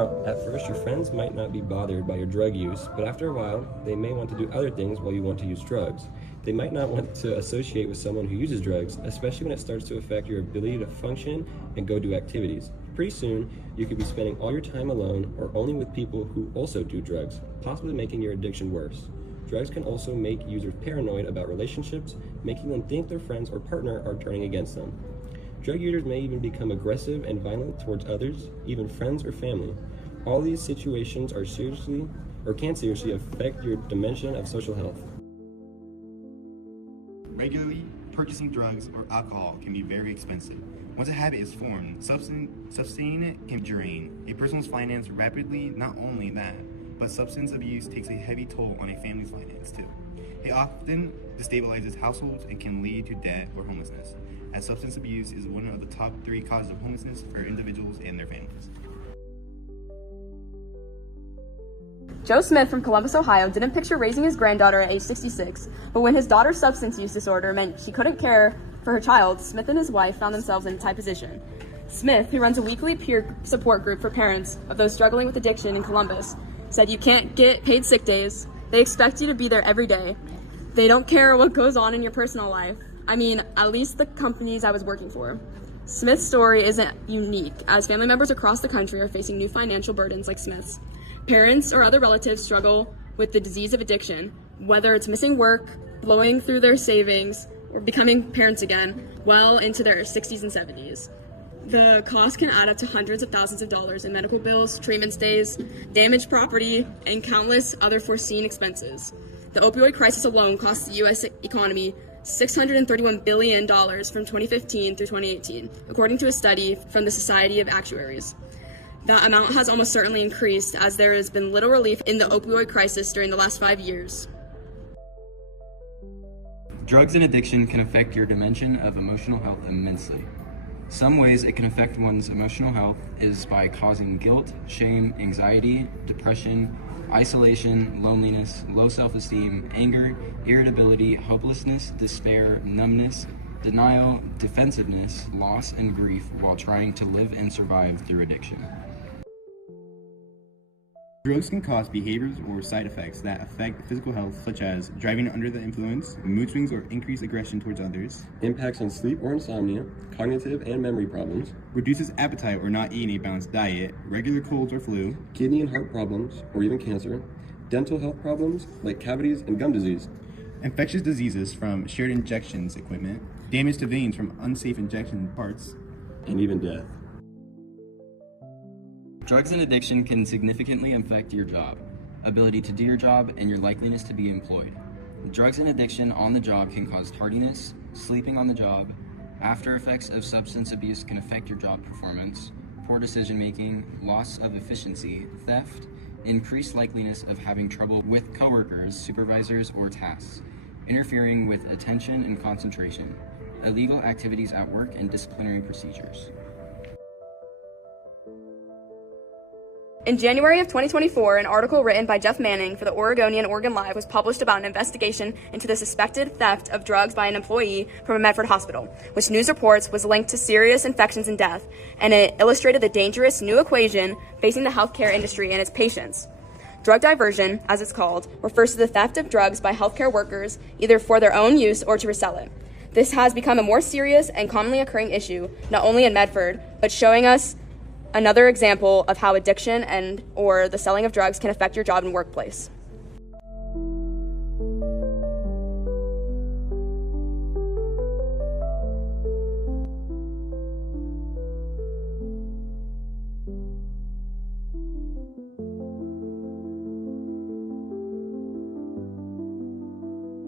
At first, your friends might not be bothered by your drug use, but after a while, they may want to do other things while you want to use drugs. They might not want to associate with someone who uses drugs, especially when it starts to affect your ability to function and go do activities. Pretty soon, you could be spending all your time alone or only with people who also do drugs, possibly making your addiction worse. Drugs can also make users paranoid about relationships, making them think their friends or partner are turning against them. Drug users may even become aggressive and violent towards others, even friends or family. All these situations can seriously affect your dimension of social health. Regularly purchasing drugs or alcohol can be very expensive. Once a habit is formed, sustaining it can drain a person's finance rapidly. Not only that, but substance abuse takes a heavy toll on a family's finance too. It often destabilizes households and can lead to debt or homelessness, as substance abuse is one of the top 3 causes of homelessness for individuals and their families. Joe Smith from Columbus, Ohio didn't picture raising his granddaughter at age 66, but when his daughter's substance use disorder meant she couldn't care for her child, Smith and his wife found themselves in a tight position. Smith, who runs a weekly peer support group for parents of those struggling with addiction in Columbus, said you can't get paid sick days. They expect you to be there every day. They don't care what goes on in your personal life. I mean, at least the companies I was working for. Smith's story isn't unique, as family members across the country are facing new financial burdens like Smith's. Parents or other relatives struggle with the disease of addiction, whether it's missing work, blowing through their savings, or becoming parents again, well into their 60s and 70s. The cost can add up to hundreds of thousands of dollars in medical bills, treatment stays, damaged property, and countless other foreseen expenses. The opioid crisis alone cost the U.S. economy $631 billion from 2015 through 2018, according to a study from the Society of Actuaries. That amount has almost certainly increased, as there has been little relief in the opioid crisis during the last 5 years. Drugs and addiction can affect your dimension of emotional health immensely. Some ways it can affect one's emotional health is by causing guilt, shame, anxiety, depression, isolation, loneliness, low self-esteem, anger, irritability, hopelessness, despair, numbness, denial, defensiveness, loss, and grief while trying to live and survive through addiction. Drugs can cause behaviors or side effects that affect physical health, such as driving under the influence, mood swings or increased aggression towards others, Impacts on sleep or insomnia, cognitive and memory problems, reduces appetite or not eating a balanced diet, regular colds or flu, kidney and heart problems, or even cancer, dental health problems like cavities and gum disease, infectious diseases from shared injections equipment, damage to veins from unsafe injection parts, and even death. Drugs and addiction can significantly affect your job, ability to do your job, and your likeliness to be employed. Drugs and addiction on the job can cause tardiness, sleeping on the job. After effects of substance abuse can affect your job performance, poor decision making, loss of efficiency, theft, increased likeliness of having trouble with coworkers, supervisors, or tasks, interfering with attention and concentration, illegal activities at work, and disciplinary procedures. In January of 2024, an article written by Jeff Manning for the Oregonian Oregon Live was published about an investigation into the suspected theft of drugs by an employee from a Medford hospital, which news reports was linked to serious infections and death, and it illustrated the dangerous new equation facing the healthcare industry and its patients. Drug diversion, as it's called, refers to the theft of drugs by healthcare workers, either for their own use or to resell it. This has become a more serious and commonly occurring issue, not only in Medford, but showing us another example of how addiction and or the selling of drugs can affect your job and workplace.